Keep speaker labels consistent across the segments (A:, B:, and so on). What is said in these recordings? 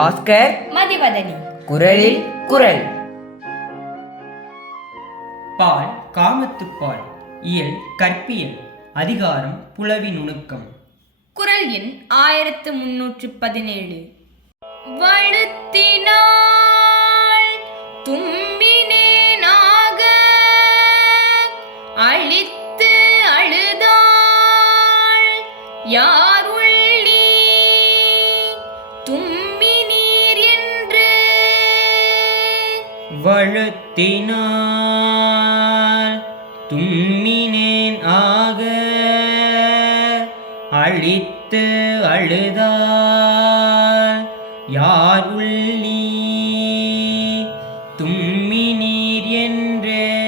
A: பாஸ்கர்
B: மதிவதனி.
A: குரலில் குரல்.
C: பால் காமத்துப்பால் இயல் கற்பியல் அதிகாரம் புலவி நுணுக்கம்.
B: குரல் எண் ஆயிரத்து முன்னூற்று பதினேழு. வழுத்தினாள் தும்பினேனாக அழித்து அழுதாள் யார் உள்ளி தும்பி
C: வழுத்தினால் தும்மினேன் ஆக அழித்து அழுதார். யார் உள்ளி? தும்மினீர் என்று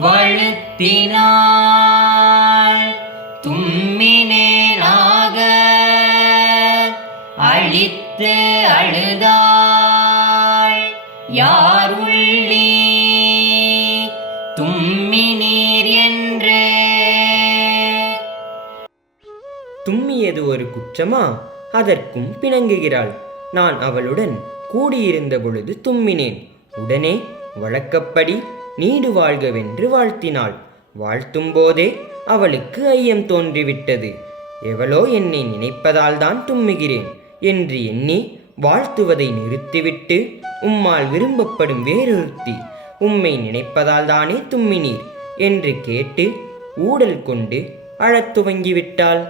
C: என்றே தும்மினேனாக அழித்து அழுதார். யார் தும்மி நீர் என்று.
D: தும்மியது ஒரு குற்றமா? அதற்கும் பிணங்குகிறாள். நான் அவளுடன் கூடியிருந்த பொழுது தும்மினேன். உடனே வழக்கப்படி நீடு வாழ்கவென்று வாழ்த்தினாள். வாழ்த்தும் போதே அவளுக்கு ஐயம் தோன்றிவிட்டது. எவளோ என்னை நினைப்பதால் தான் தும்முகிறேன் என்று எண்ணி வாழ்த்துவதை நிறுத்திவிட்டு உம்மால் விரும்பப்படும் வேறொருத்தி உம்மை நினைப்பதால் தானே தும்மினீர் என்று கேட்டு ஊடல் கொண்டு அழத் துவங்கிவிட்டாள்.